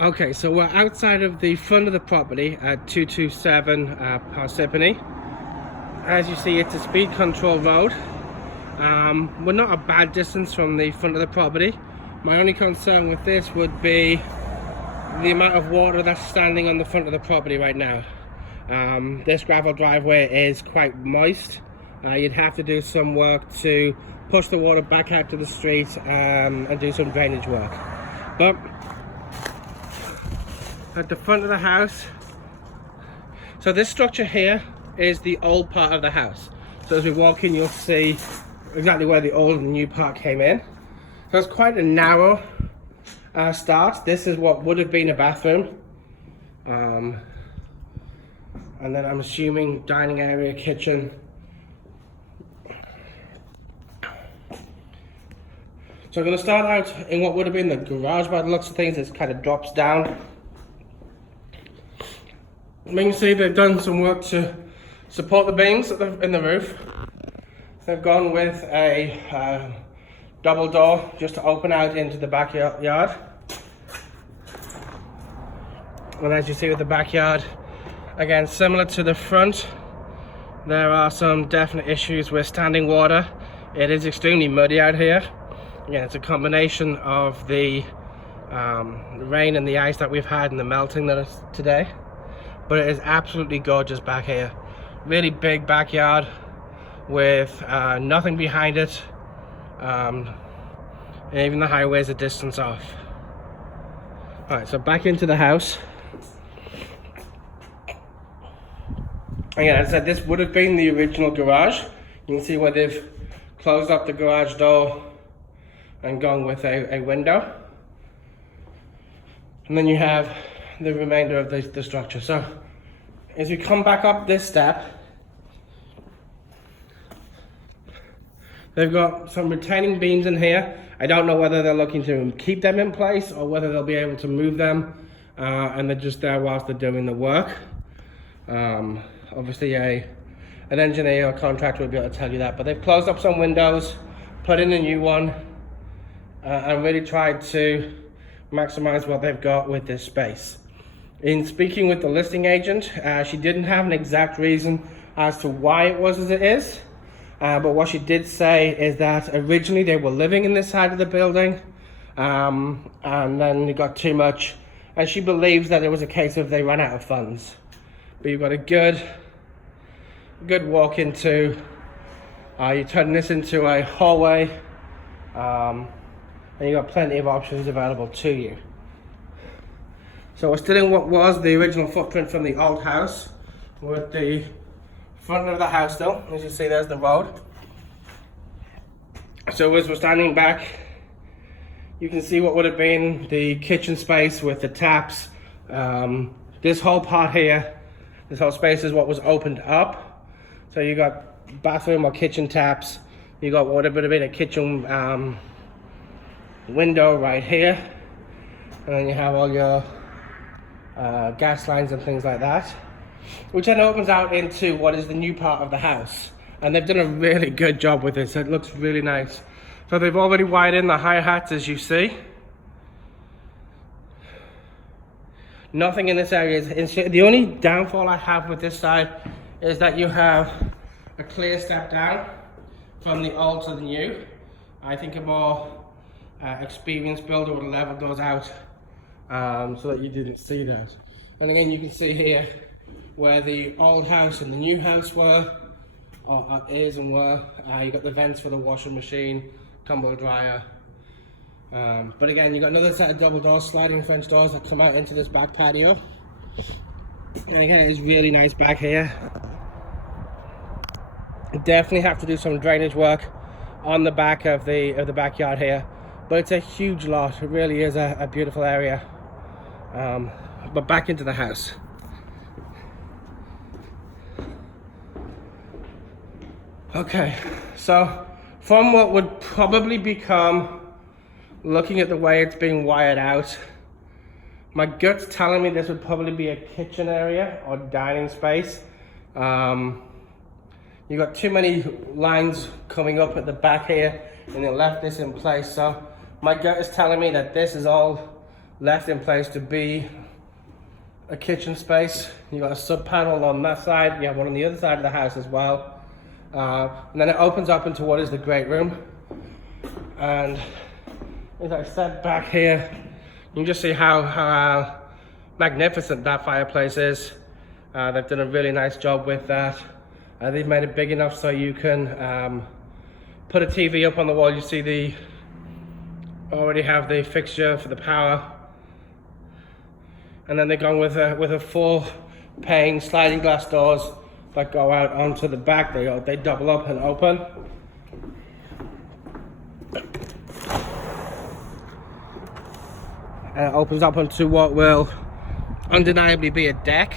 Okay, so we're outside of the front of the property at 227 Parsippany. As you see, it's a speed control road. We're not a bad distance from the front of the property. My only concern with this would be the amount of water that's standing on the front of the property right now. This gravel driveway is quite moist. You'd have to do some work to push the water back out to the street and do some drainage work. But at the front of the house, so this structure here is the old part of the house. So as we walk in, you'll see exactly where the old and new part came in. So it's quite a narrow start. This is what would have been a bathroom, and then I'm assuming dining area, kitchen. So I'm going to start out in what would have been the garage by the looks of things. It kind of drops down. You can see they've done some work to support the beams in the roof. They've gone with a double door just to open out into the backyard. And as you see with the backyard, again, similar to the front, there are some definite issues with standing water. It is extremely muddy out here. Again, it's a combination of the rain and the ice that we've had and the melting that is today. But it is absolutely gorgeous back here. Really big backyard with nothing behind it. And even the highway is a distance off. Alright, so back into the house. Again, as I said, this would have been the original garage. You can see where they've closed up the garage door and gone with a window. And then you have the remainder of the structure. So as you come back up this step, they've got some retaining beams in here. I don't know whether they're looking to keep them in place or whether they'll be able to move them and they're just there whilst they're doing the work. Obviously an engineer or contractor would be able to tell you that, but they've closed up some windows, put in a new one, and really tried to maximize what they've got with this space. In speaking with the listing agent, she didn't have an exact reason as to why it was as it is, but what she did say is that originally they were living in this side of the building, and then it got too much, and she believes that it was a case of they ran out of funds. But you've got a good walk into, you turn this into a hallway, and you've got plenty of options available to you. So we're still in what was the original footprint from the old house, with the front of the house still. As you see, there's the road. So as we're standing back, you can see what would have been the kitchen space with the taps. This whole part here, this whole space is what was opened up. So you got bathroom or kitchen taps. You got what would have been a kitchen window right here, and then you have all your gas lines and things like that, which then opens out into what is the new part of the house. And they've done a really good job with this. It looks really nice. So they've already wired in the hi-hats, as you see. Nothing in this area is the only downfall I have with this side is that you have a clear step down from the old to the new. I think a more experienced builder would have leveled those out so that you didn't see that. And again, you can see here where the old house and the new house were, or is and were. You got the vents for the washing machine, tumble dryer. But again, you got another set of double doors, sliding French doors that come out into this back patio. And again, it's really nice back here. Definitely have to do some drainage work on the back of the backyard here, but it's a huge lot. It really is a beautiful area. But back into the house. Okay, so from what would probably become, looking at the way it's being wired out, my gut's telling me this would probably be a kitchen area or dining space. You've got too many lines coming up at the back here, and they left this in place. So my gut is telling me that this is all left in place to be a kitchen space. You've got a sub panel on that side, you have one on the other side of the house as well. And then it opens up into what is the great room. And as I step back here, you can just see how magnificent that fireplace is. They've done a really nice job with that. They've made it big enough so you can put a TV up on the wall. You see already have the fixture for the power. And then they've gone with a 4-pane sliding glass doors that go out onto the back. They double up and open. And it opens up onto what will undeniably be a deck,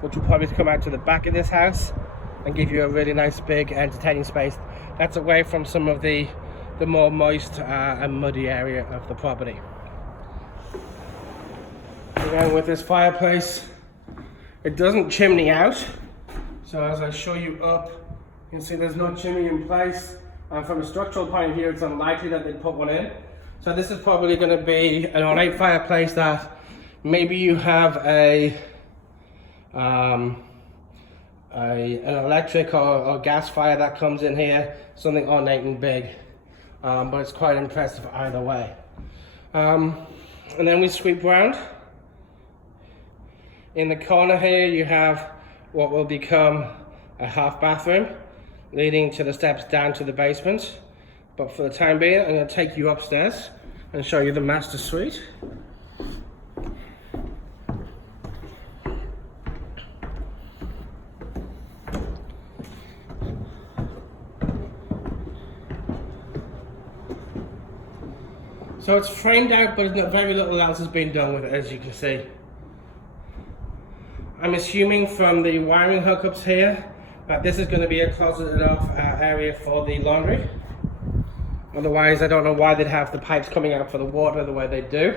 which will probably come out to the back of this house and give you a really nice big entertaining space that's away from some of the more moist and muddy area of the property. Again, with this fireplace, it doesn't chimney out, so as I show you up, you can see there's no chimney in place, and from a structural point of view it's unlikely that they'd put one in. So this is probably going to be an ornate fireplace that maybe you have an electric or gas fire that comes in here, something ornate and big, but it's quite impressive either way. And then we sweep round. In the corner here you have what will become a half bathroom leading to the steps down to the basement. But for the time being, I'm going to take you upstairs and show you the master suite. So it's framed out, but very little else has been done with it, as you can see. I'm assuming from the wiring hookups here that this is going to be a closeted off area for the laundry. Otherwise, I don't know why they'd have the pipes coming out for the water the way they do.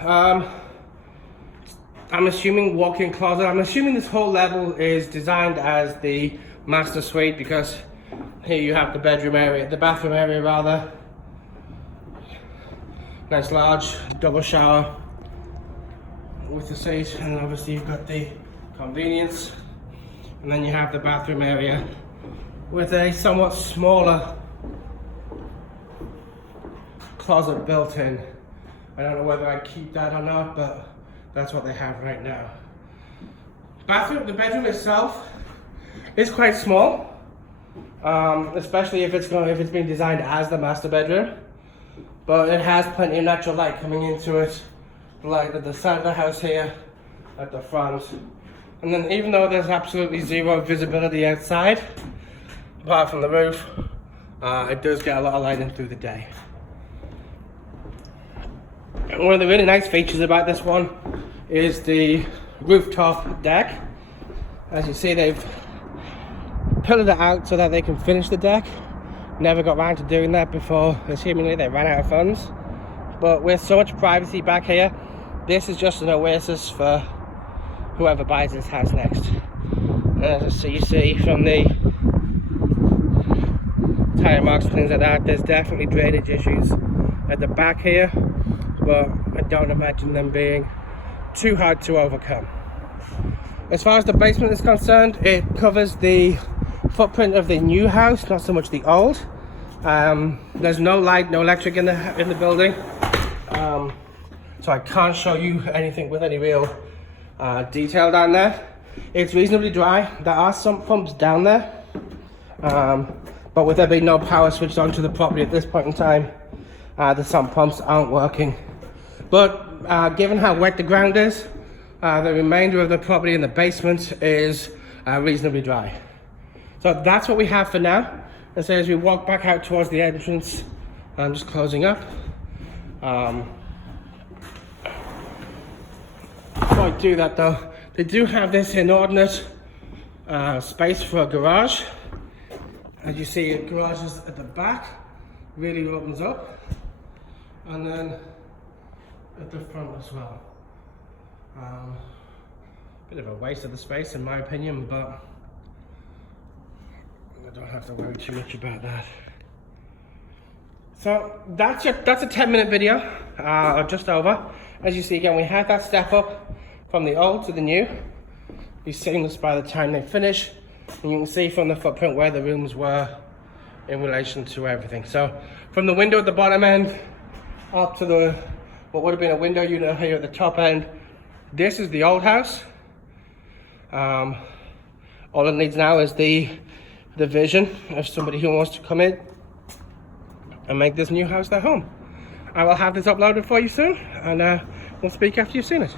I'm assuming walk-in closet. I'm assuming this whole level is designed as the master suite because here you have the bedroom area, the bathroom area rather. Nice large double shower with the seat, and obviously you've got the convenience. And then you have the bathroom area with a somewhat smaller closet built in. I don't know whether I'd keep that or not, but that's what they have right now. The bedroom itself is quite small, especially if it's been designed as the master bedroom. But it has plenty of natural light coming into it, like at the side of the house here, at the front. And then even though there's absolutely zero visibility outside, apart from the roof, it does get a lot of light in through the day. And one of the really nice features about this one is the rooftop deck. As you see, they've pillared it out so that they can finish the deck. Never got around to doing that before, assumingly they ran out of funds. But with so much privacy back here, this is just an oasis for whoever buys this house next. So you see from the tire marks and things like that, there's definitely drainage issues at the back here, but I don't imagine them being too hard to overcome. As far as the basement is concerned, it covers the footprint of the new house, not so much the old. There's no light, no electric in the building, so I can't show you anything with any real detail down there. It's reasonably dry. There are some pumps down there, but with there being no power switched onto the property at this point in time, the sump pumps aren't working. But given how wet the ground is, the remainder of the property in the basement is reasonably dry. So that's what we have for now. And so as we walk back out towards the entrance, I'm just closing up. Before I do that though, they do have this inordinate space for a garage. As you see, the garage is at the back, really opens up. And then at the front as well. Bit of a waste of the space in my opinion, but I don't have to worry too much about that. So that's a 10-minute video, or just over. As you see again, we had that step up from the old to the new. Be seamless by the time they finish, and you can see from the footprint where the rooms were in relation to everything. So from the window at the bottom end up to the what would have been a window unit here at the top end, this is the old house. All it needs now is the vision of somebody who wants to come in and make this new house their home. I will have this uploaded for you soon, and we'll speak after you've seen it.